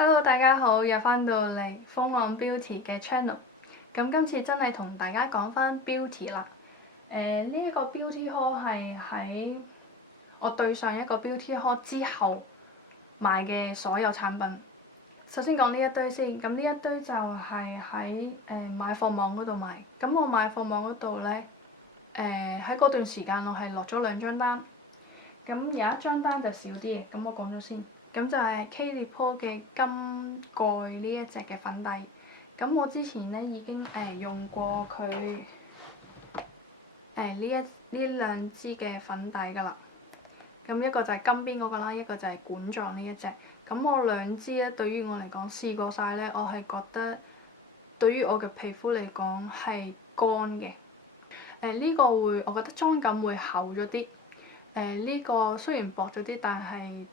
Hello，大家好，又翻到嚟瘋狂 Beauty 嘅 channel。咁今次真係同大家講翻 Beauty 啦。呢一個 Beauty haul 係喺我對上一個 Beauty haul 之後買嘅所有產品。首先講呢一堆先，咁呢一堆就係喺買貨網嗰度買。咁我買貨網嗰度呢，喺嗰段時間我係落咗2張單。咁有一張單就少啲嘅，咁我講咗先。咁就係 K-Lipo 嘅金蓋呢一隻嘅粉底。咁我之前咧已經用過佢呢兩支嘅粉底㗎啦。咁一個就係金邊嗰個啦，一個就係管狀呢一隻。咁我兩支咧，對於我嚟講試過晒咧，我係覺得對於我嘅皮膚嚟講係乾嘅。呢個會，我覺得妝感會厚咗啲。呢個雖然薄咗啲，但係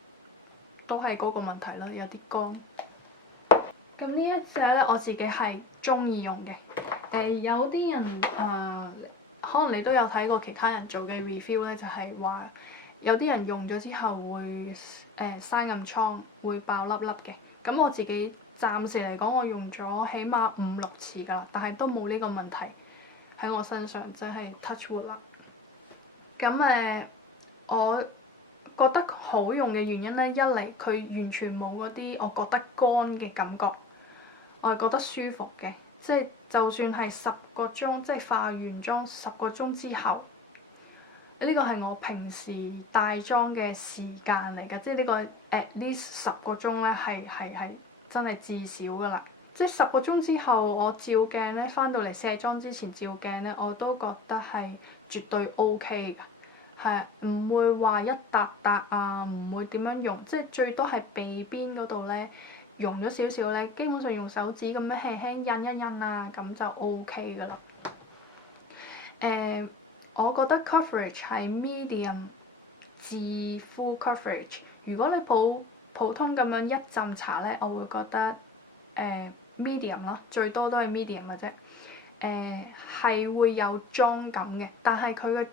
都係嗰個問題啦，有啲乾。咁呢一隻咧，我自己係中意用嘅。有啲人可能你都有睇過其他人做嘅 review 咧，就係話有啲人用咗之後會生暗瘡，會爆粒粒嘅。咁我自己暫時嚟講，我用咗起碼5-6次㗎啦，但係都冇呢個問題喺我身上，真係 touch wood 啦。咁我覺得好用嘅原因咧，一嚟佢完全冇嗰啲我覺得乾嘅感覺，我係覺得舒服嘅，即係就算係10個鐘，即係化完妝10個鐘之後，呢個係我平時帶妝嘅時間嚟㗎，即係呢個 at least 10個鐘咧係真係至少㗎啦。即係10個鐘之後，我照鏡咧，翻到嚟卸妝之前照鏡咧，我都覺得係絕對 OK 㗎。係唔會話一笪笪啊，唔會點樣溶，即係最多係鼻邊嗰度咧溶咗少少咧，基本上用手指咁樣輕輕印一印啊，咁就 OK 㗎啦。我覺得 coverage 係 medium 至 full coverage。如果你普通咁樣一浸搽咧，我會覺得medium 啦，最多都係 medium 嘅啫。係會有妝感嘅，但係佢嘅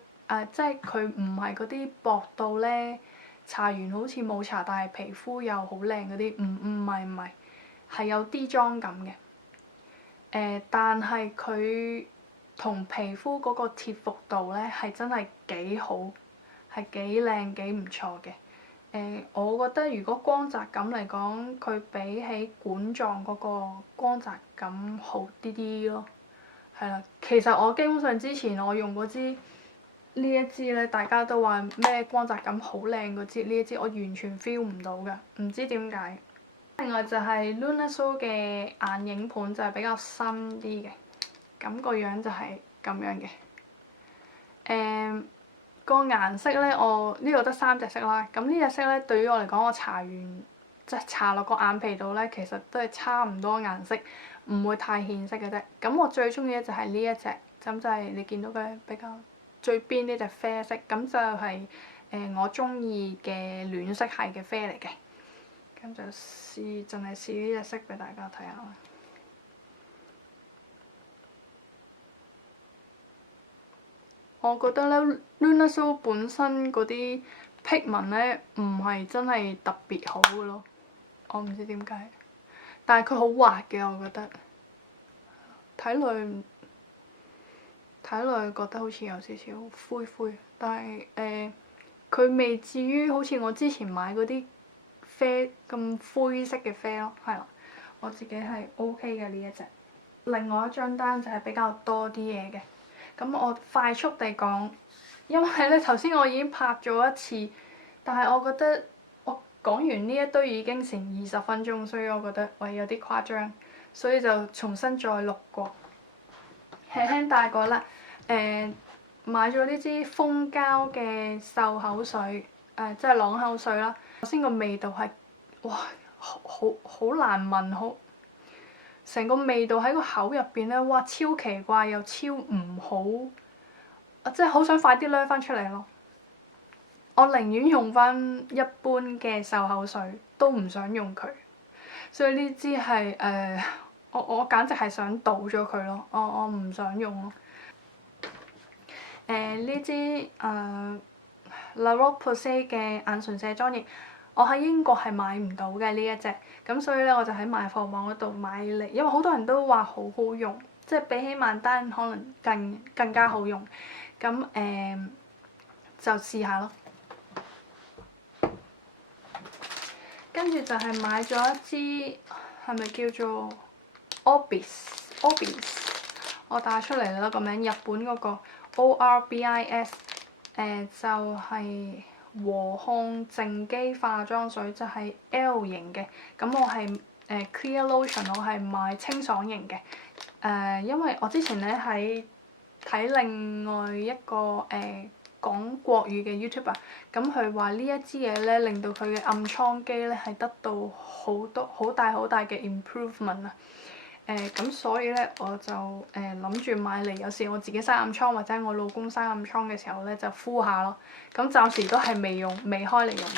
即係佢唔係嗰啲薄到咧，搽完好似冇搽，但係皮膚又好靚嗰啲，唔係，係有啲妝感嘅。但係佢同皮膚嗰個貼服度咧係真係幾好，係幾靚幾唔錯嘅。我覺得如果光澤感嚟講，佢比起管狀嗰個光澤感好啲啲咯。係啦，其實我基本上之前我用嗰支呢一支咧，大家都話咩光澤感好靚嗰支，呢一支我完全 feel 唔到㗎，唔知點解。另外就係 Lunaso 嘅眼影盤就係比較新啲嘅，咁個樣就係咁樣嘅。個顏色咧，我呢度得3隻色啦。咁呢隻色咧，對於我嚟講，我搽完即係搽落個眼皮度咧，其實都係差唔多顏色，唔會太顯色嘅啫。咁我最中意咧就係呢一隻，咁就係你見到嘅比較最邊呢隻啡色，咁就係我中意嘅暖色系嘅啡嚟嘅。咁就淨係試呢隻色俾大家睇下。我覺得咧 Lunaso 本身嗰啲 pigment 咧唔係真係特別好嘅咯，我唔知點解，但係佢好滑嘅，我覺得睇落覺得好似有少少灰灰，但係佢未至於好似我之前買嗰啲啡咁灰色嘅啡咯，係啦，我自己係 OK 嘅呢一隻。另外一張單就係比較多啲嘢嘅。咁我快速地講，因為咧頭先我已經拍咗一次，但係我覺得我講完呢一堆已經成20分鐘，所以我覺得喂有啲誇張，所以就重新再錄過。輕輕帶過啦，買咗呢支蜂膠嘅漱口水，即係朗口水啦。首先個味道係哇好難聞，成個味道喺個口入邊咧，哇超奇怪又超唔好，即係好想快啲掠翻出嚟咯。我寧願用翻一般嘅漱口水，都唔想用佢。所以呢支係我簡直係想倒咗佢咯，我唔想用咯。呢支La Roche-Posay 嘅眼唇卸妝液，我喺英國係買唔到嘅呢一隻，咁所以咧我就喺賣貨網嗰度買嚟，因為好多人都話好好用，即係比起萬丹可能更加好用，咁就試下咯。跟住就係買咗一支係咪叫做 Orbis，我打出嚟啦個名，日本嗰個 Orbis，就係和漢淨肌化妝水，就係 L 型嘅。咁我係Clear Lotion，我係買清爽型嘅。因為我之前咧睇另外一個講國語嘅 YouTuber，咁佢話呢一支嘢咧令到佢嘅暗瘡肌咧係得到好大嘅 improvement 啊！咁所以咧我就諗住買嚟，有時我自己生暗瘡或者我老公生暗瘡嘅時候咧就敷下咯。咁暫時都係未開嚟用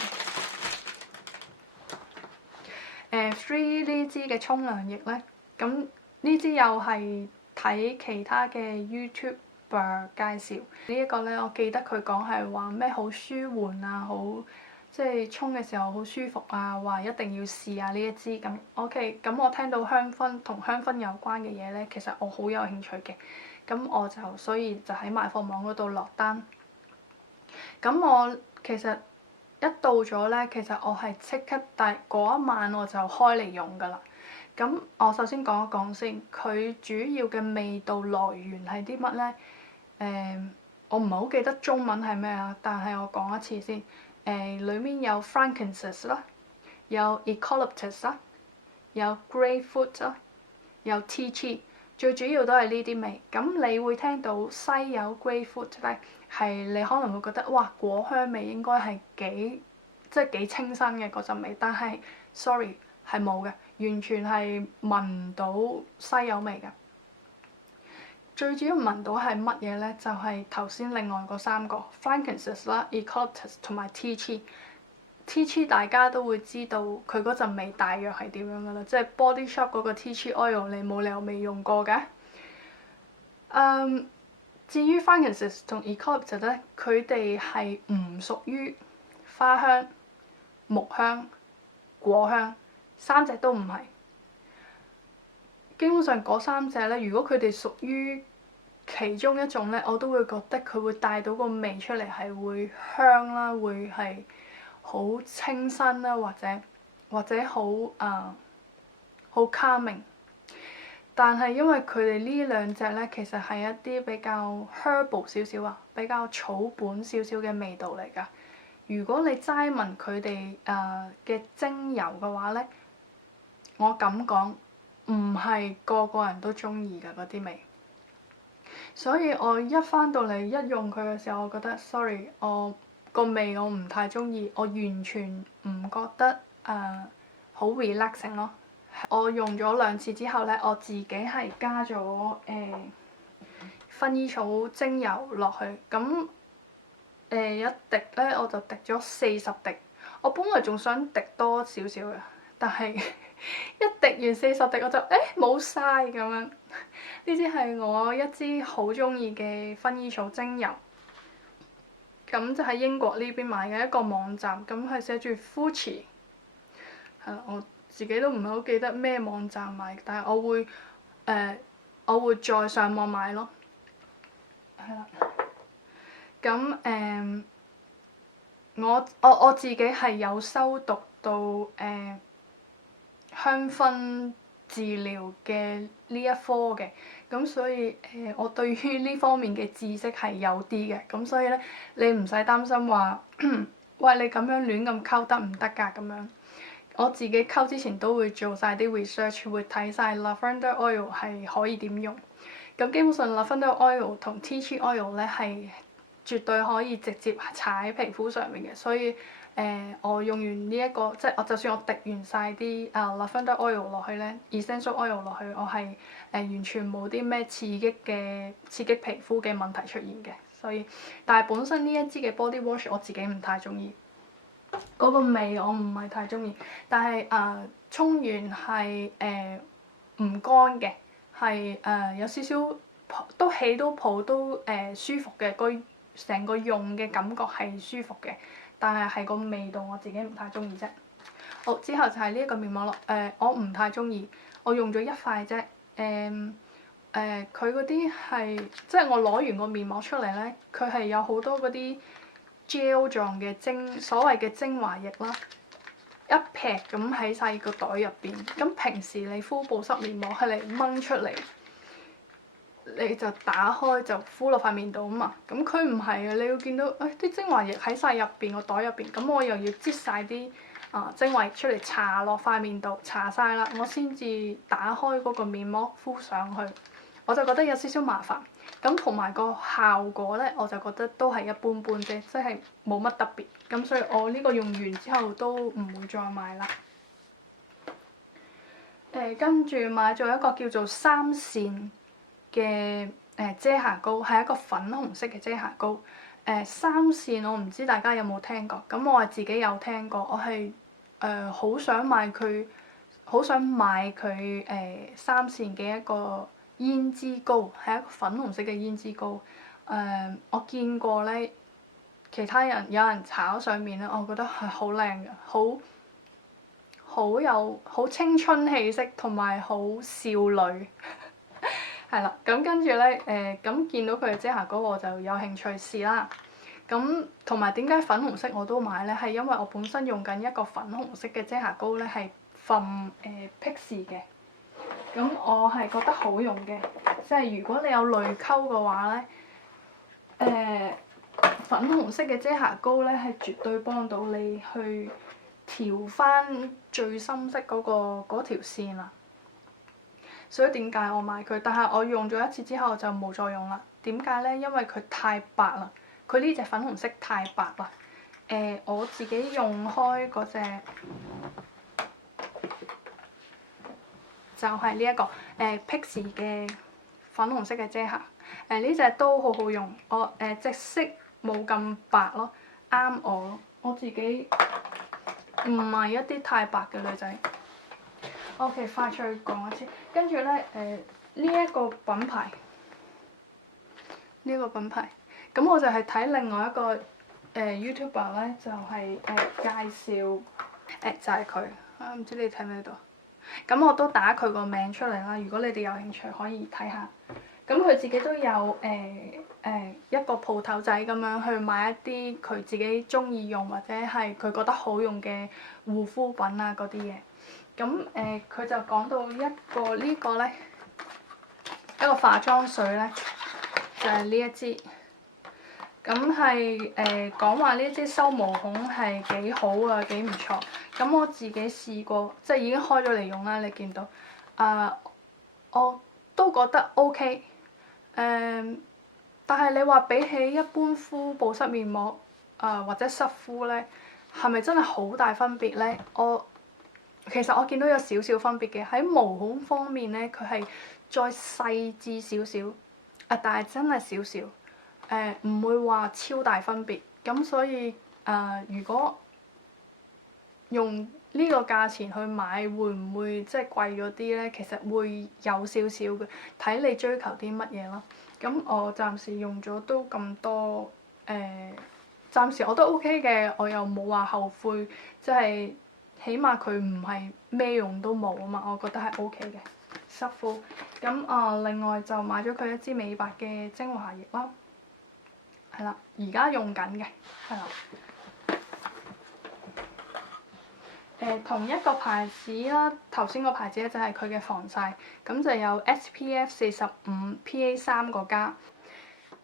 嘅。Free 呢支嘅沖涼液咧，咁呢支又係睇其他嘅 YouTuber 介紹。呢一個咧，我記得佢講係話咩好舒緩啊，好即係沖嘅時候好舒服啊，話一定要試下呢一支咁。OK，咁我聽到香薰同香薰有關嘅嘢咧，其實我好有興趣嘅。咁我就所以就喺賣貨網嗰度落單。咁我其實一到咗咧，其實我係即刻嗰一晚我就開嚟用㗎啦。咁我首先講一講先，佢主要嘅味道來源係啲乜咧？我唔係好記得中文係咩啊，但係我講一次先。裡面有 frankincense 啦，有 eucalyptus 啦，有 grapefruit 啦，有 tea tree， 最主要都係呢啲味。咁你會聽到西柚 grapefruit 咧，係你可能會覺得哇果香味應該係幾清新嘅嗰陣味，但係 sorry 係冇嘅，完全係聞唔到西柚味嘅。最主要聞到係乜嘢咧？就係頭先另外嗰三個 frankincense 啦、eucalyptus 同埋 tea tree。tea tree 大家都會知道佢嗰陣味大約係點樣噶啦，即係 Body Shop 嗰個 tea tree oil 你冇理由未用過嘅。至於 frankincense 同 eucalyptus 咧，佢哋係唔屬於花香、木香、果香，三隻都唔係。基本上嗰三隻咧，如果佢哋屬於其中一種咧，我都會覺得佢會帶到個味出嚟，係會香啦，會係好清新啦，或者好 calming。但係因為佢哋呢兩隻咧，其實係一啲比較 herbal 少少啊，比較草本少少嘅味道嚟㗎。如果你齋聞佢哋嘅精油嘅話咧，我咁講唔係個個人都中意㗎嗰啲味。所以我一返到嚟一用佢嘅時候，我覺得 sorry， 我個味我唔太中意，我完全唔覺得好 relaxing 咯。我用咗2次之後咧，我自己係加咗薰衣草精油落去，咁一滴咧我就滴咗40滴。我本來仲想滴多少少嘅，但係一滴完40滴我就冇晒咁樣。呢支係我一支好中意嘅薰衣草精油，咁就喺英國呢邊買嘅一個網站，咁係寫住 Fuji， 係啦，我自己都唔係好記得咩網站買，但係我會再上網買咯，係啦。咁我自己係有修讀到香薰治療嘅呢一科嘅，咁所以我對於呢方面嘅知識係有啲嘅，咁所以咧你唔使擔心話，喂你咁樣亂咁溝得唔得㗎咁樣。我自己溝之前都會做晒啲 research， 會睇晒 lavender oil 係可以點用。咁基本上 lavender oil 同 tea tree oil 咧係絕對可以直接搽喺皮膚上面嘅，所以我用完呢一個，即係我就算我滴完晒啲lavender oil 落去咧 essential oil 落去，我係完全冇啲咩刺激皮膚嘅問題出現嘅。所以，但係本身呢一支嘅 body wash 我自己唔太中意。嗰個味我唔係太中意，但係沖完係唔乾嘅，係有少少都起到泡都舒服嘅，成個用嘅感覺係舒服嘅，但係個味道我自己唔太中意啫。好，之後就係呢一個面膜咯。我唔太中意，我用咗一塊啫。佢嗰啲係即係我攞完個面膜出嚟咧，佢係有好多嗰啲 gel 狀嘅所謂嘅精華液啦，一劈咁喺晒個袋入邊。咁平時你敷保濕面膜係嚟掹出嚟，你就打開就敷落塊面度啊嘛。咁佢唔係嘅，你要見到啲精華液喺晒入邊個袋入邊，咁我又要擠晒啲精華液出嚟搽落塊面度，搽晒啦，我先至打開嗰個面膜敷上去。我就覺得有少少麻煩，咁同埋個效果咧，我就覺得都係一般般啫，即係冇乜特別。咁所以我呢個用完之後都唔會再買啦。跟住買咗一個叫做三線嘅遮瑕膏，係一個粉紅色嘅遮瑕膏。三線我唔知大家有冇聽過，咁我係自己有聽過，我係好想買佢，三線嘅一個胭脂膏，係一個粉紅色嘅胭脂膏。我見過咧，其他人有人搽上面咧，我覺得係好靚嘅，好青春氣息，同埋好少女。係啦，咁跟住咧，咁見到佢嘅遮瑕膏我就有興趣試啦。咁同埋點解粉紅色我都買咧？係因為我本身用緊一個粉紅色嘅遮瑕膏咧，係 from Pixi 嘅。咁我係覺得好用嘅，即係如果你有淚溝嘅話咧，粉紅色嘅遮瑕膏咧係絕對幫到你去調翻最深色嗰條線啊。所以點解我買佢？但係我用咗一次之後就冇再用啦。點解咧？因為佢太白啦，佢呢隻粉紅色太白啦。我自己用開嗰隻就係呢一個Pixi 嘅粉紅色嘅遮瑕。呢隻都好好用，我隻色冇咁白咯，啱我咯。我自己唔係一啲太白嘅女仔。OK， 快脆講一次，跟住咧呢一個品牌，咁我就係睇另外一個YouTuber 咧，就係介紹就係佢唔知你睇唔睇到？咁我都打佢個名出嚟啦，如果你哋有興趣可以睇下。咁佢自己都有一個鋪頭仔咁樣去買一啲佢自己中意用或者係佢覺得好用嘅護膚品啊嗰啲嘢。咁佢就講到呢個咧，一個化妝水咧，就係呢一支。咁係講話呢支收毛孔係幾好啊，幾唔錯。咁我自己試過，即係已經開咗嚟用啦。你見到我都覺得 OK。但係你話比起一般敷保濕面膜或者濕敷咧，係咪真係好大分別咧？其實我見到有少少分別嘅，喺毛孔方面咧，佢係再細緻少少，但係真係少少，唔會話超大分別。咁所以如果用呢個價錢去買，會唔會即係貴咗啲咧？其實會有少少嘅，睇你追求啲乜嘢咯。咁我暫時用咗都咁多，暫時我都 OK 嘅，我又冇話後悔，即係。起碼佢唔係咩用都冇啊嘛，我覺得係 OK 嘅濕敷。咁另外就買咗佢一支美白嘅精華液啦，係啦，而家用緊嘅，係啦。同一個牌子啦，頭先個牌子咧就係佢嘅防曬，咁就有 SPF 45 PA3個加，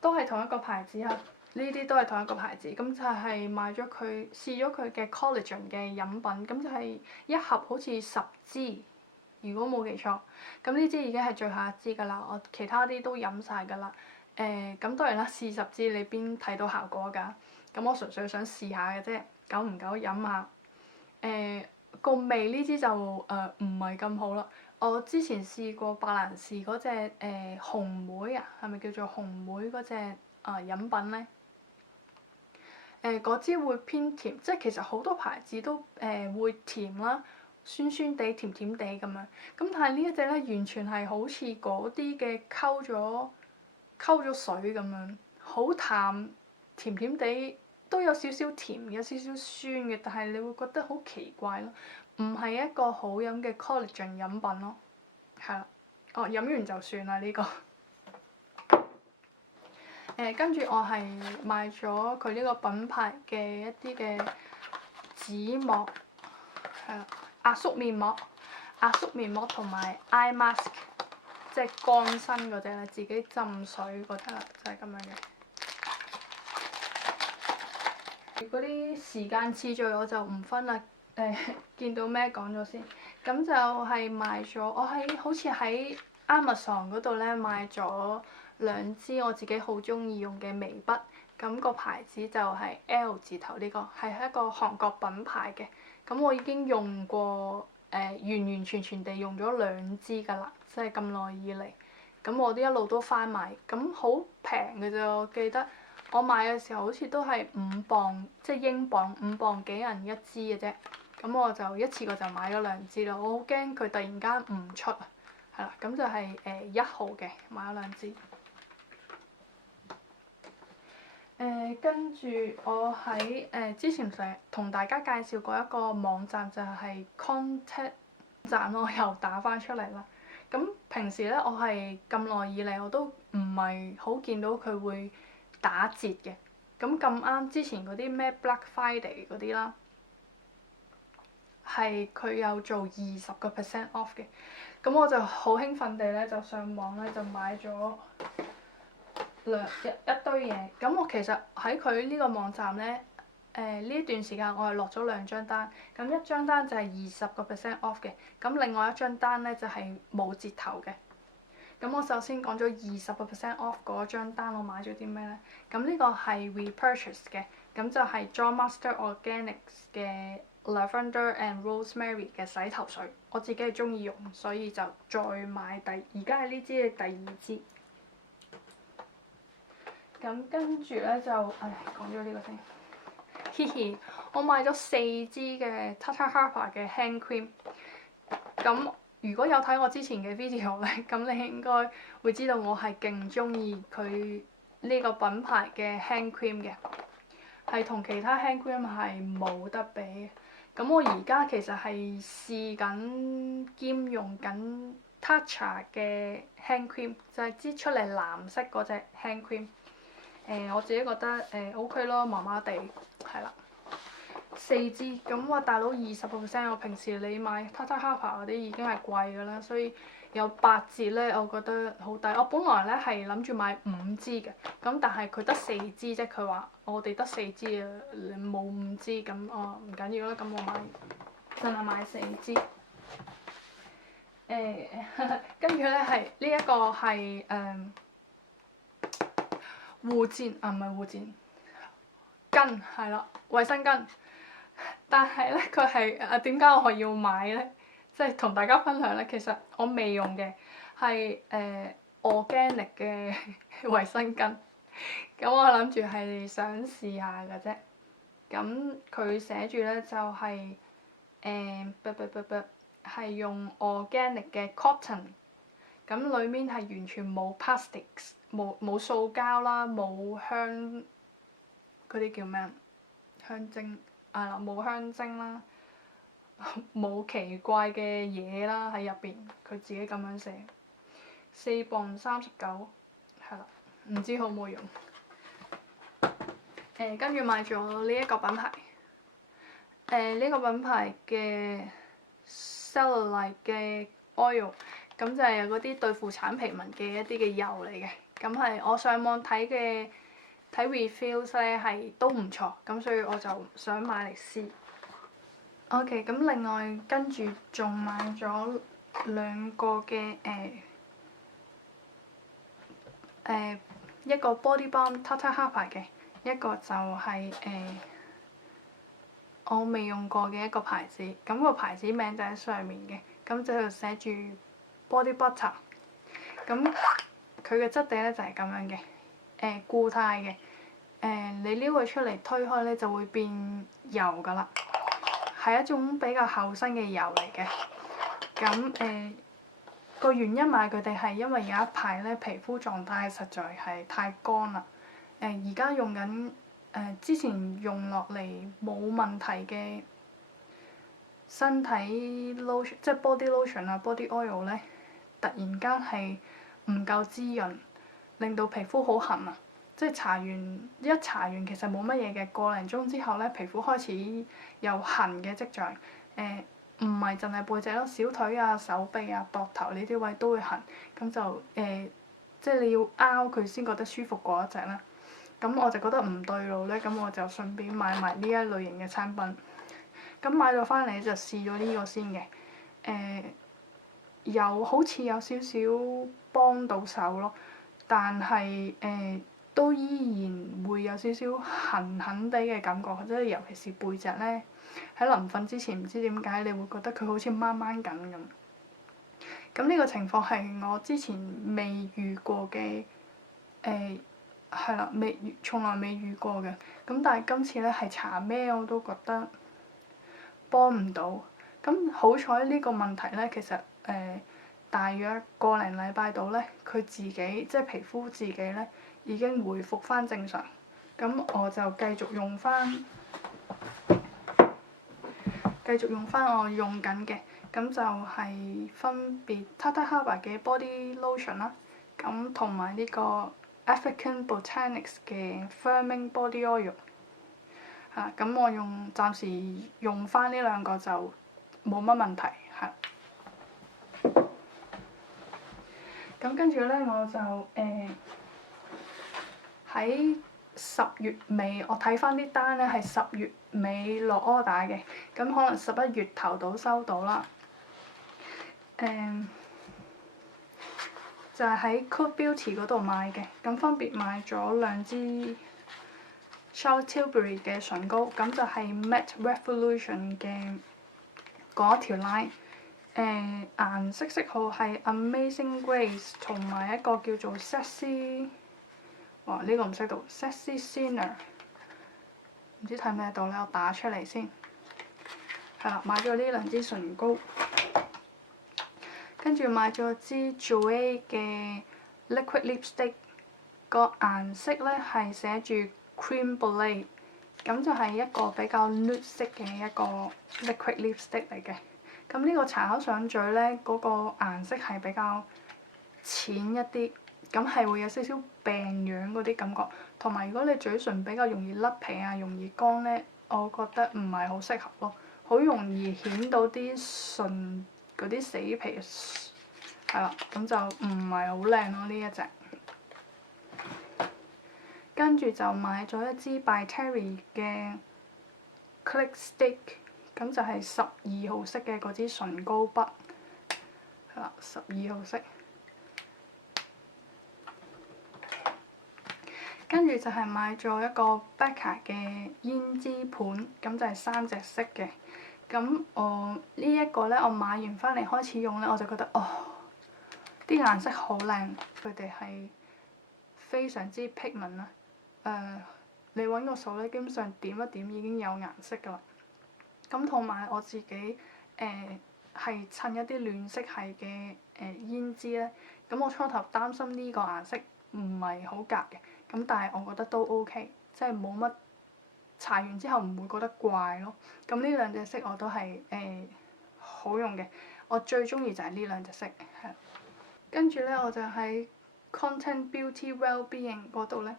都係同一個牌子啊。呢啲都係同一個牌子，咁就係買咗佢試咗佢嘅 collagen 嘅飲品，咁就係一盒好似10支，如果冇記錯。咁呢支已經係最後一支㗎啦，我其他啲都飲晒㗎啦。咁當然啦，試10支你邊睇到效果㗎？咁我純粹想試下嘅啫，久唔久飲下。個味呢支就唔係咁好啦。我之前試過白蘭氏嗰隻紅莓啊，係咪叫做紅莓嗰隻飲品咧？嗰支會偏甜，即係其實好多牌子都會甜啦，酸酸地、甜甜地咁樣。咁但係呢一隻咧，完全係好似嗰啲嘅溝咗水咁樣，好淡，甜甜地，都有少少甜，有少少酸嘅，但係你會覺得好奇怪咯，唔係一個好飲嘅 collagen 飲品咯，係啦，哦飲完就算啦呢個。跟住我係買咗佢呢個品牌嘅一啲嘅紙膜，係啦，壓縮面膜同埋 eye mask， 即係乾身嗰隻啦，自己浸水嗰隻啦，就係咁樣嘅。嗰啲時間次序我就唔分啦，見到咩講咗先。咁就係買咗，我好似喺 Amazon 嗰度咧買咗2支我自己好中意用嘅眉筆，咁個牌子就係 L 字頭呢個，係一個韓國品牌嘅。咁我已經用過完完全全地用咗2支㗎啦，即係咁耐以嚟。咁我都一路都翻買，咁好平嘅啫，我記得。我買嘅時候好似都係5磅，即係英鎊5磅幾銀一支嘅啫。咁我就一次過就買咗2支咯。我好驚佢突然間唔出啊，係啦，咁就係1號嘅買咗2支。跟住我喺之前成日同大家介紹過一個網站，就係 Contact 站咯，我又打翻出嚟啦。咁平時咧，我係咁耐以嚟我都唔係好見到佢會打折嘅，咁啱之前嗰啲咩 Black Friday 嗰啲啦，係佢有做20% off 嘅，咁我就好興奮地咧就上網咧就買咗一堆嘢。咁我其實喺佢呢個網站咧，呢段時間我係落咗2張單，咁一張單就係20% off 嘅，咁另外一張單咧就係冇折頭嘅。咁我首先講咗20% off 嗰張單，我買咗啲咩咧？咁呢個係 repurchase 嘅，咁就係 John Master Organics 嘅 Lavender and Rosemary 嘅洗頭水，我自己係中意用，所以就再買而家係呢支嘅第2支。咁跟住咧就，講咗呢個先，嘻嘻，我買咗4支嘅 Tata Harper 嘅 hand cream，咁。如果有睇我之前嘅 video 咧，咁你應該會知道我係勁中意佢呢個品牌嘅 hand cream 嘅，係同其他 hand cream 係冇得比嘅。咁我而家其實係試緊兼用緊 Tatcha 嘅 hand cream，就係支出嚟藍色嗰隻 hand cream。我自己覺得OK 咯，麻麻地，係啦。4支，咁話大佬20%，我平時你買 Tata Harper 嗰啲已經係貴㗎啦，所以有8折咧，我覺得好抵。我本來咧係諗住買5支嘅，咁但係佢得4支啫，佢話我哋得4支啊，冇5支，咁唔緊要啦，咁我真係買4支。跟住咧係呢一個係護墊啊，唔係護墊，巾係啦，衛生巾。但係咧，佢係點解我要買咧？即係同大家分享咧，其實我未用嘅係organic 嘅衛生巾。咁我諗住係想試下嘅啫。咁佢寫住咧就係係用 organic 嘅 cotton。咁裡面係完全冇 plastics，冇塑膠啦，冇香嗰啲叫咩？香精。冇香精啦，冇奇怪嘅嘢啦喺入邊，佢自己咁樣寫，4磅39，係啦，唔知好唔好用。跟住買咗呢一個品牌，呢個品牌嘅 Cellulite 嘅 oil，咁就係嗰啲對付橙皮紋嘅一啲嘅油嚟嘅，咁係我上網睇 reviews 咧係都唔錯，咁所以我就想買嚟試。OK，咁另外跟住仲買咗2個嘅一個 body balm Tata Harper 嘅，一個就係我未用過嘅一個牌子，咁個牌子名就喺上面嘅，咁就寫住 body butter，咁佢嘅質地咧就係咁樣嘅，固態嘅，你撩佢出嚟推開咧就會變油㗎啦，係一種比較厚身嘅油嚟嘅。咁個原因買佢哋係因為有一排咧皮膚狀態實在係太乾啦，而家用緊之前用落嚟冇問題嘅身體 lotion，即係 body lotion 啊 body oil 咧，突然間係唔夠滋潤，令到皮膚好痕啊！即係搽完其實冇乜嘢嘅，個零鐘之後咧，皮膚開始有痕嘅跡象。唔係淨係背脊咯，小腿啊、手臂啊、膊頭呢啲位都會痕，咁就即係你要拗佢先覺得舒服嗰一隻啦。咁我就覺得唔對路咧，咁我就順便買埋呢一類型嘅產品。咁買到翻嚟就試咗呢個先嘅，好似有少少幫到手咯，但係都依然會有少少痕痕地嘅感覺，即係尤其是背脊咧，喺臨瞓之前唔知點解你會覺得佢好似掹掹緊咁。咁呢個情況係我之前未遇過嘅，係啦，從來未遇過嘅。咁但係今次咧係搽咩我都覺得幫唔到。咁好彩呢個問題咧，其實大約個零禮拜到咧，佢自己即係皮膚自己咧已經回復翻正常。咁我就繼續用翻我用緊嘅，咁就係分別 Tata Harbour 嘅 body lotion 啦，咁同埋呢個 African Botanics 嘅 Firming Body Oil。咁我暫時用翻呢兩個就冇乜問題，咁跟住咧我就喺10月尾，我睇翻啲單咧係10月尾落 order 嘅，咁可能11月頭到收到啦。就係喺 Code Beauty 嗰度買嘅，咁分別買咗兩支 Charlotte Tilbury 嘅唇膏，咁就係 Matte Revolution 嘅嗰條 line。顏色號係 Amazing Grace 同埋一個叫做 Sexy， 哇呢個唔識讀 Sexy Sinner， 唔知睇咩到咧，我打出嚟先。係啦，買咗呢兩支唇膏。跟住買咗支 Jouer 嘅 Liquid Lipstick， 個顏色咧係寫住 Cream Brulee， 咁就係一個比較 nude 色嘅一個 Liquid Lipstick 嚟嘅。咁呢個搽咗上嘴咧，嗰個顏色係比較淺一啲，咁係會有少少病樣嗰啲感覺。同埋如果你嘴唇比較容易甩皮啊、容易乾咧，我覺得唔係好適合咯，好容易顯到啲唇嗰啲死皮，係啦，咁就唔係好靚咯呢一隻。跟住就買咗一支 By Terry 嘅 Click Stick， 咁就係12號色嘅嗰支唇膏筆，係啦，12號色。跟住就係買咗一個 Becca 嘅胭脂盤，咁就係3隻色嘅。咁我呢一個咧，我買完翻嚟開始用咧，我就覺得啲顏色好靚，佢哋係非常之 pigment 啦。你揾個掃咧，基本上點一點已經有顏色㗎啦。咁同埋我自己係襯一啲暖色系嘅胭脂咧，咁我初頭擔心呢個顏色唔係好夾嘅，咁但係我覺得都 OK，即係冇乜搽完之後唔會覺得怪咯。咁呢兩隻色我都係好用嘅，我最中意就係呢兩隻色，係。跟住咧我就喺 Content Beauty Wellbeing 嗰度咧，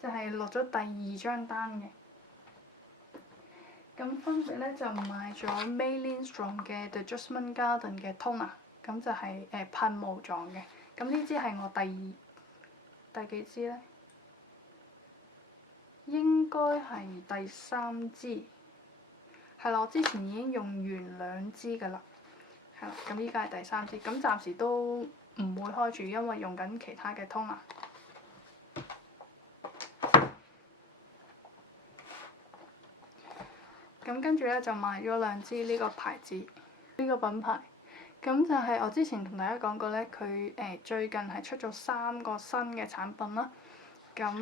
就係落咗第2張單嘅。咁分別咧就買咗 Maybelline Strong 嘅 The Jasmine Garden 嘅 toner， 咁就係噴霧狀嘅。咁呢支係我第幾支咧？應該係第3支。係啦，我之前已經用完2支㗎啦。係啦，咁依家係第3支，咁暫時都唔會開住，因為用緊其他嘅 toner。咁跟住咧就買咗2支呢個牌子，呢個品牌。咁就係我之前同大家講過咧，佢最近係出咗3個新嘅產品啦。咁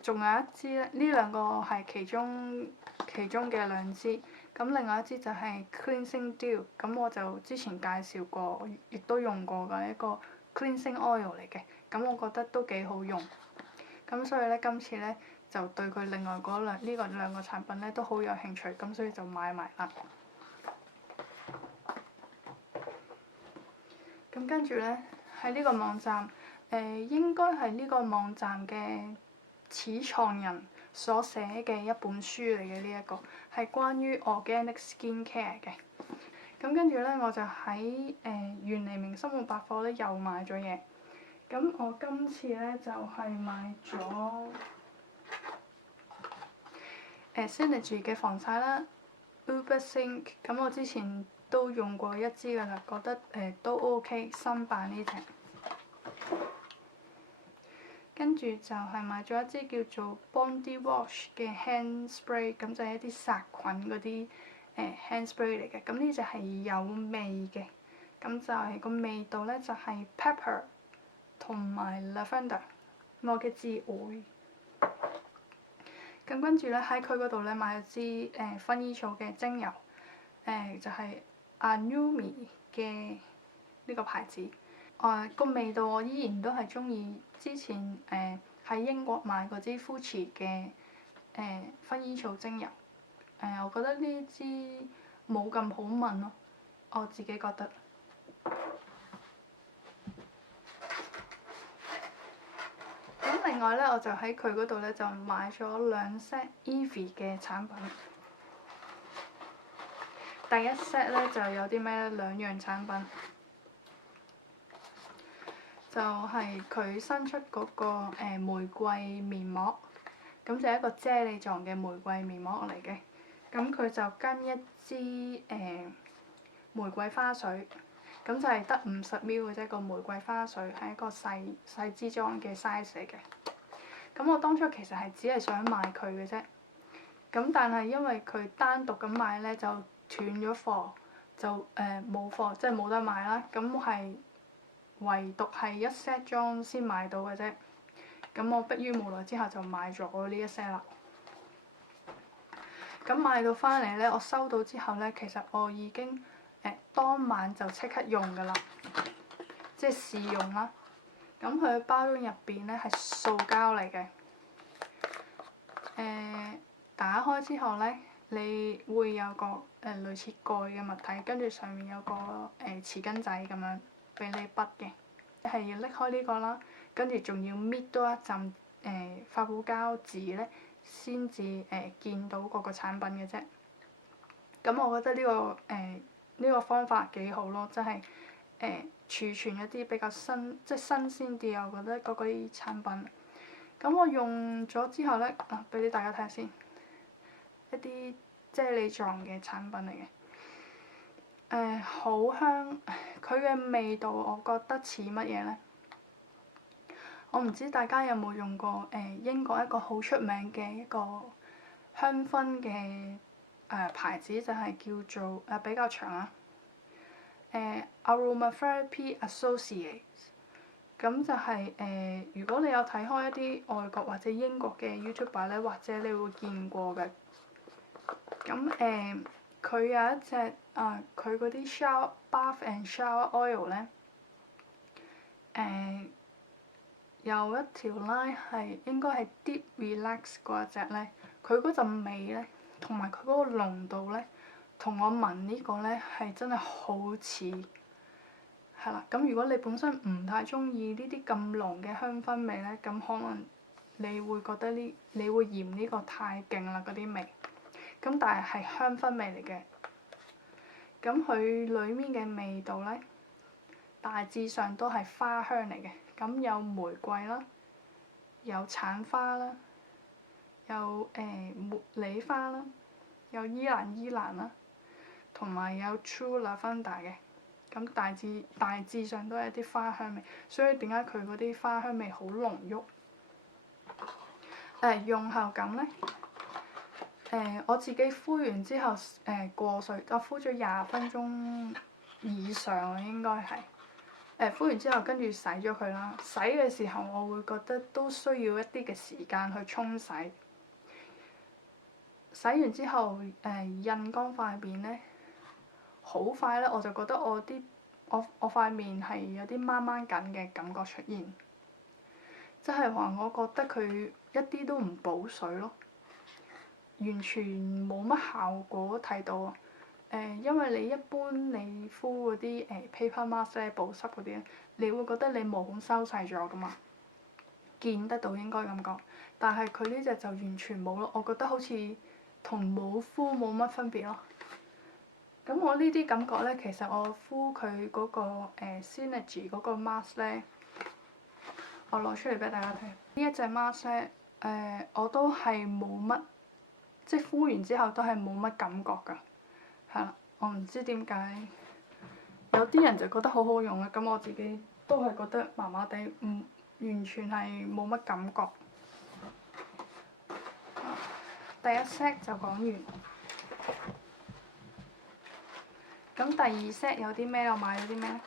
仲有一支咧，呢2個係其中嘅2支。咁另外一支就係 Cleansing Dew，咁我就之前介紹過，亦都用過嘅一個 cleansing oil 嚟嘅，咁我覺得都幾好用。咁所以咧，今次咧就對佢另外兩個產品咧都好有興趣，咁所以就買埋啦。咁跟住咧喺呢個網站，應該係呢個網站嘅始創人所寫嘅一本書嚟嘅，呢一個係關於 organic skincare 嘅。咁跟住咧，我就喺原嚟明生活百貨咧又買咗嘢。咁我今次咧就係買咗Synergy 嘅防曬啦 Uber Sync。咁我之前都用過一支㗎啦，覺得都 OK， 新版呢隻。跟住就係買咗一支叫做 Body Wash 嘅 hand spray， 咁就係一啲殺菌嗰啲hand spray 嚟嘅。咁呢隻係有味嘅，咁就係個味道咧就係 pepper 同埋 lavender， 我嘅至愛。咁跟住咧喺佢嗰度咧買咗支薰衣草嘅精油，就係 Anumi 嘅呢個牌子。個味道我依然都係中意之前喺英國買嗰支 Fuji 嘅薰衣草精油。我覺得呢支冇咁好聞咯，我自己覺得。咁另外咧，我就喺佢嗰度咧就買咗2 set Eevee 嘅產品。第一 set 咧就有啲咩咧？2樣產品。就係佢新出嗰個玫瑰面膜，咁就係一個啫喱狀嘅玫瑰面膜嚟嘅。咁佢就跟一支玫瑰花水，咁就係得50ml 嘅啫。個玫瑰花水係一個細支裝嘅 size 嚟嘅。咁我當初其實係只係想買佢嘅啫，咁但係因為佢單獨咁買咧就斷咗貨，就冇貨，即係冇得買啦。咁係唯獨係一 set 裝先買到嘅啫，咁我迫於無奈之下就買咗呢一 set 啦。咁買到翻嚟咧，我收到之後咧，其實我已經當晚就即刻用㗎啦，即係試用啦。咁佢嘅包裝入邊咧係塑膠嚟嘅，打開之後咧，你會有個類似蓋嘅物體，跟住上面有個匙羹仔咁樣俾你筆嘅，係要拎開呢個啦，跟住仲要搣多一陣發泡膠紙咧，先至見到嗰個產品嘅啫。咁我覺得呢個方法幾好咯，即係儲存一啲比較新鮮啲，我覺得嗰啲產品。咁我用咗之後咧，俾大家睇下先，一啲啫喱狀嘅產品嚟嘅，好香。佢嘅味道我覺得似乜嘢咧？我唔知大家有冇用過英國一個好出名嘅一個香薰嘅牌子，就係叫做比較長啊，Aromatherapy Associates。咁就係如果你有睇開一啲外國或者英國嘅 YouTuber 咧，或者你會見過嘅。咁佢有一隻佢嗰啲 bath and shower oil 咧，有一條 line 係應該係 Deep Relax 嗰一隻咧，佢嗰陣味咧，同埋佢嗰個濃度咧，同我聞呢個咧係真係好似。係啦，咁如果你本身唔太中意呢啲咁濃嘅香薰味咧，咁可能你會覺得你會嫌呢個太勁啦嗰啲味。咁但係係香薰味嚟嘅。咁佢裡面嘅味道咧，大致上都係花香嚟嘅。咁有玫瑰啦，有橙花啦，有茉莉花啦，有依蘭啦，同埋有 True Lavender 嘅。咁大致上都係一啲花香味，所以點解佢嗰啲花香味好濃郁？用後感咧，我自己敷完之後過水，我敷咗20分鐘以上啊，應該係。敷完之後跟住洗咗佢啦，洗嘅時候我會覺得都需要一啲嘅時間去沖洗。洗完之後印乾塊面咧，好快咧我就覺得我啲我塊面係有啲掹掹緊嘅感覺出現，即係話我覺得佢一啲都唔補水咯，完全冇乜效果睇到啊！因為你一般你敷嗰啲paper mask 咧，保濕嗰啲咧，你會覺得你毛孔收細咗噶嘛，見得到應該咁講。但係佢呢隻就完全冇咯，我覺得好似同冇敷冇乜分別咯。咁我呢啲感覺咧，其實我敷佢嗰個Synergy 嗰個 mask 咧，我攞出嚟俾大家睇。呢一隻 mask 咧，我都係冇乜，即係敷完之後都係冇乜感覺㗎。係啦，我唔知點解，有啲人就覺得好好用啦，咁我自己都係覺得麻麻地，完全係冇乜感覺。第一 set 就講完，咁第二 set 有啲咩？我買咗啲咩？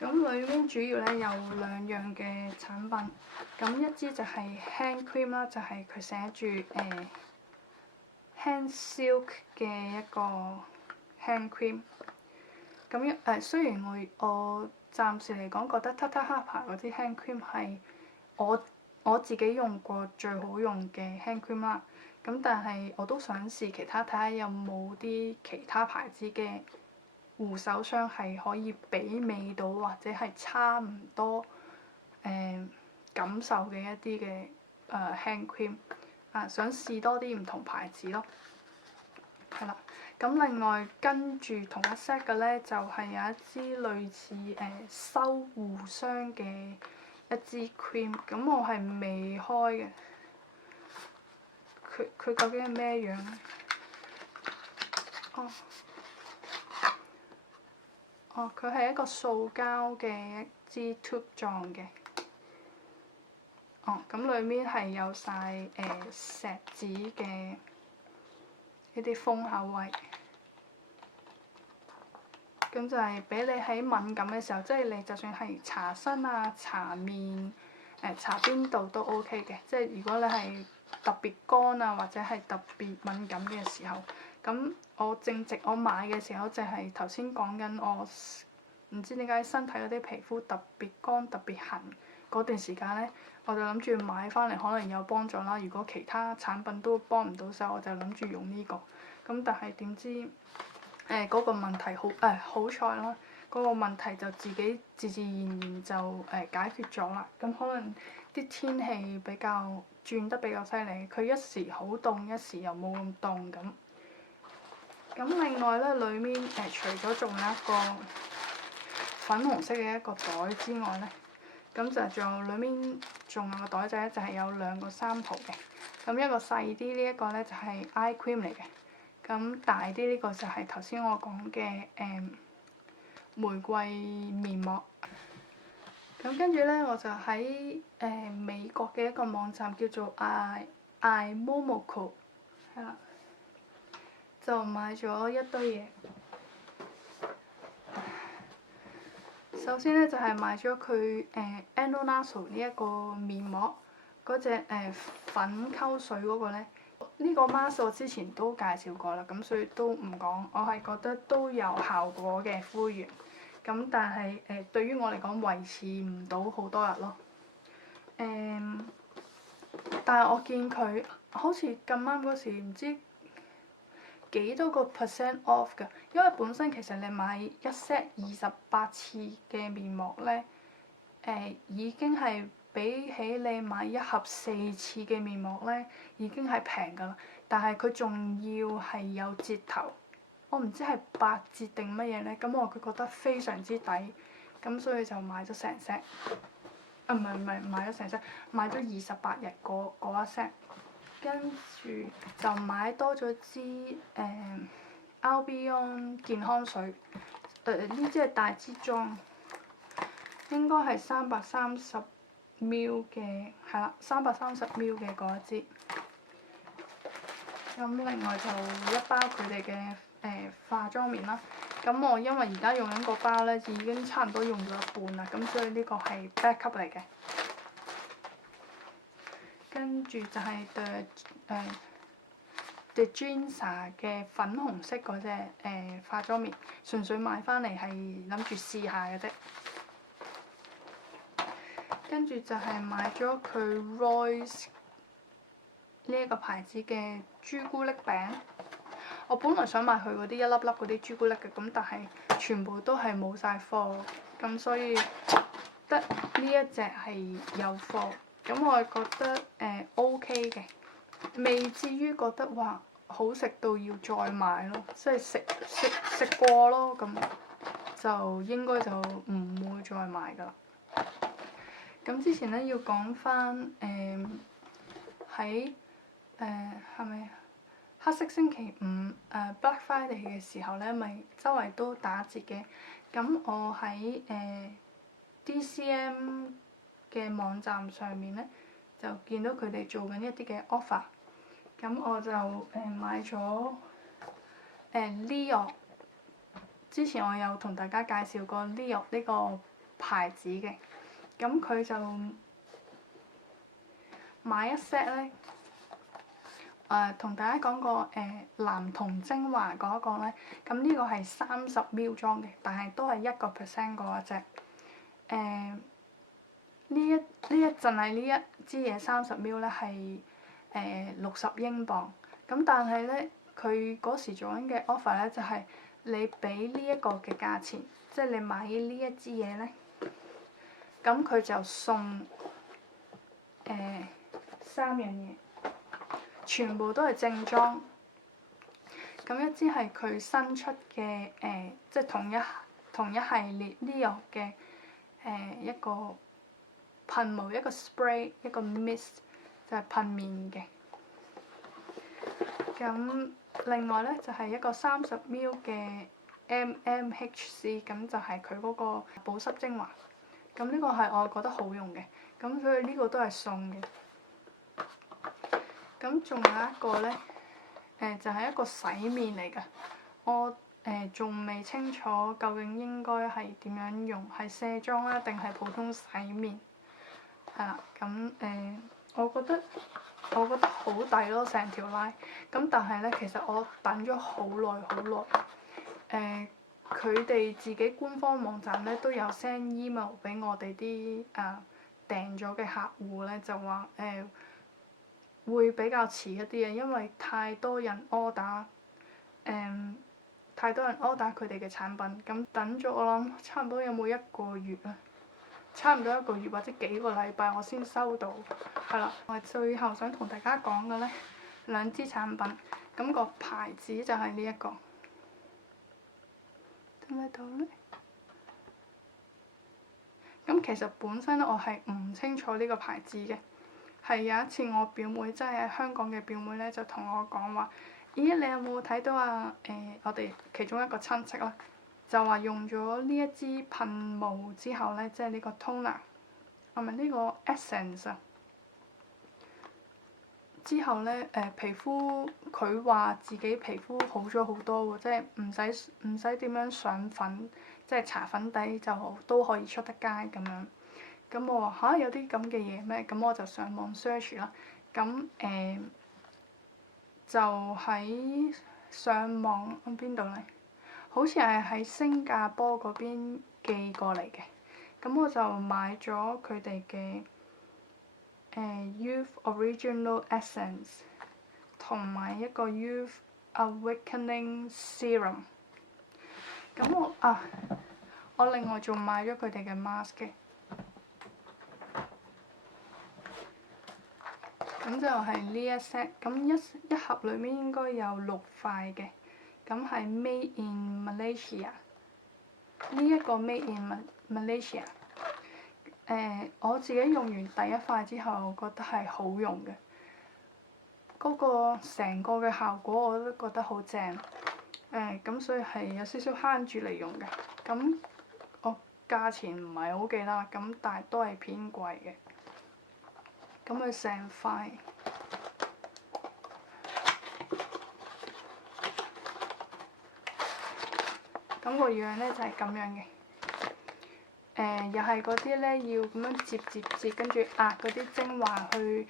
咁裏面主要咧有兩樣嘅產品，咁一支就係 hand cream 啦，就係佢寫住hand silk 嘅一個 hand cream。咁雖然我暫時嚟講覺得 Tata Harper 嗰啲 hand cream 係我自己用過最好用嘅 hand cream 啦，咁但係我都想試其他睇下有冇啲其他牌子嘅護手霜係可以媲美到或者係差唔多感受嘅一啲嘅hand cream 想試多啲唔同牌子咯。係啦，咁另外跟住同一 set 嘅咧就係有一支類似修護霜嘅一支 cream，咁我係未開嘅。佢究竟係咩樣咧？佢係一個塑膠嘅一支 tube 狀嘅。咁裡面係有晒錫紙嘅一啲封口位，咁就係俾你喺敏感嘅時候，即係你就算係搽身啊、搽面、搽邊度都 OK 嘅。即係如果你係特別乾啊，或者係特別敏感嘅時候，咁我買嘅時候就係頭先講緊我唔知點解身體嗰啲皮膚特別乾、特別痕嗰段時間咧，我就諗住買翻嚟可能有幫助啦。如果其他產品都幫唔到手，我就諗住用呢個。咁但係點知嗰個問題好彩啦，嗰個問題就自己自自然然就解決咗啦。咁可能啲天氣轉得比較犀利，佢一時好凍，一時又冇咁凍咁。咁另外咧，裡面除咗仲有一個粉紅色嘅一個袋之外咧，咁就仲有裡面仲有個袋仔，就係有兩個三圖嘅。咁一個細啲，呢一個咧就係 eye cream 嚟嘅。咁大啲呢個就係頭先我講嘅玫瑰面膜。咁跟住咧，我就喺美國嘅一個網站叫做 iMomoko 係啦，就買咗一堆嘢。首先咧就係買咗佢Ano Naso 呢一個面膜，嗰隻粉溝水嗰個咧，呢個 mask 我之前都介紹過啦，咁所以都唔講。我係覺得都有效果嘅敷完，咁但係對於我嚟講維持唔到好多日咯。但係我見佢好似咁啱嗰時唔知幾多個 percent off 㗎，因為本身其實你買一 set 28次嘅面膜咧，已經係比起你買一盒4次嘅面膜咧，已經係平㗎啦。但係佢仲要係有折頭，我唔知係8折定乜嘢咧，咁我覺得非常之抵，咁所以就買咗成 set。唔係買咗成 set，買咗28日嗰一 set。跟住就買多咗支Albion 健康水，呢支係大支裝，應該係330 ml 嘅，係啦，330 ml 嘅嗰一支。咁另外就一包佢哋嘅化妝棉啦。咁我因為而家用緊個包咧，已經差唔多用咗一半啦，咁所以呢個係 backup 嚟嘅。跟住就係 Dejansa 嘅粉紅色嗰隻化妝棉，純粹買翻嚟係諗住試下嘅啫。跟住就係買咗佢 Royce 呢一個牌子嘅朱古力餅。我本來想買佢嗰啲一粒粒嗰啲朱古力嘅，咁但係全部都係冇晒貨，咁所以得呢一隻係有貨。咁我係覺得OK 嘅，未至於覺得話好食到要再買咯，即係食過咯，咁就應該就唔會再買噶啦。咁之前咧要講翻喺係咪黑色星期五Black Friday 嘅時候咧，咪周圍都打折嘅。咁我喺DCM 嘅網站上面咧，就見到佢哋做緊一啲嘅 offer。咁我就買咗Leo。之前我有同大家介紹過 Leo 呢個牌子嘅。咁佢就買一 set 咧，同大家講過藍銅精華嗰一個咧，咁呢個係30ml裝嘅，但係都係1% 嗰一隻。呢一淨係呢一支嘢30ml咧係60英鎊，咁但係咧佢嗰時做緊嘅 offer 咧就係你俾呢一個嘅價錢，即係你買呢一支嘢咧。咁佢就送3樣嘢，全部都係正裝。咁一支係佢新出嘅即係同一系列 Leo 嘅一個噴霧，一個 spray， 一個 mist， 就係噴面嘅。咁另外咧就係一個30ml 嘅 MMHC， 咁就係佢嗰個保濕精華。咁呢個係我覺得好用嘅，咁所以呢個都係送嘅。咁仲有一個咧，就係一個洗面嚟㗎。我仲未清楚究竟應該係點樣用，係卸妝啦定係普通洗面？係啦，咁我覺得好抵咯，成條拉。咁但係咧，其實我等咗好耐。佢哋自己官方網站咧都有 send email 俾我哋啲訂咗嘅客戶咧，就話會比較遲一啲嘅，因為太多人 order 佢哋嘅產品，咁等咗我諗差唔多有冇1個月啊？差唔多1個月或者幾個禮拜我先收到。係啦，我最後想同大家講嘅咧2支產品，咁個牌子就係呢一個。睇唔睇到咧？咁其實本身咧，我係唔清楚呢個牌子嘅。係有一次我表妹，即係香港嘅表妹咧，就同我講話：咦，你有冇睇到啊？我哋其中一個親戚啦，就話用咗呢一支噴霧之後咧，即係呢個 toner，係咪呢個 essence 啊？之後咧，皮膚佢話自己皮膚好咗好多喎，即係唔使點樣上粉，即係搽粉底就都可以出得街咁樣。咁我話嚇，有啲咁嘅嘢咩？咁我就上網 search 啦。咁就喺上網邊度咧？好似係喺新加坡嗰邊寄過嚟嘅。咁我就買咗佢哋嘅Youth Original Essence 同埋一個 Youth Awakening Serum。咁我另外仲買咗佢哋嘅 mask 嘅。咁就係呢一 set，咁一盒裏面應該有6塊嘅，咁係 Made in Malaysia。呢一個 Made in Malaysia，我自己用完第一塊之後，我覺得係好用嘅。嗰個成個嘅效果我都覺得好正，咁所以係有少少慳住嚟用嘅。咁我價錢唔係好記得啦，咁但係都係偏貴嘅。咁佢成塊，咁個樣咧就係咁樣嘅。又係嗰啲咧，要咁樣摺，跟住壓嗰啲精華去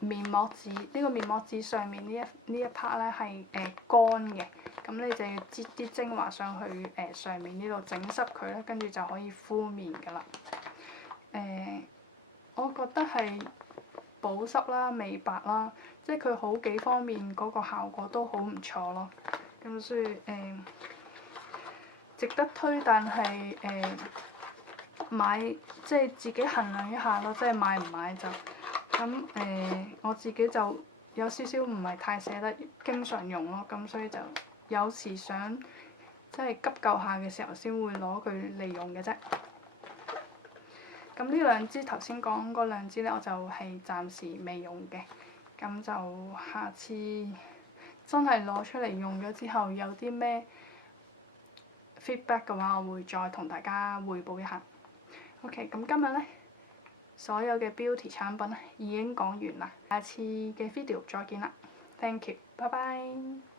面膜紙。呢個面膜紙上面呢一 part 咧係乾嘅，咁你就要擠啲精華上去上面呢度整濕佢咧，跟住就可以敷面㗎啦。我覺得係保濕啦、美白啦，即係佢好幾方面嗰個效果都好唔錯咯。咁所以值得推，但係買即係自己衡量一下咯，即係買唔買就咁我自己就有少少唔係太捨得經常用咯，咁所以就有時想即係急救下嘅時候先會攞佢嚟用嘅啫。咁呢兩支頭先講嗰兩支咧，我就係暫時未用嘅，咁就下次真係攞出嚟用咗之後有啲咩 feedback 嘅話，我會再同大家彙報一下。OK，咁今日咧所有嘅 beauty 產品已經講完啦，下次嘅 video 再見啦，thank you，拜拜。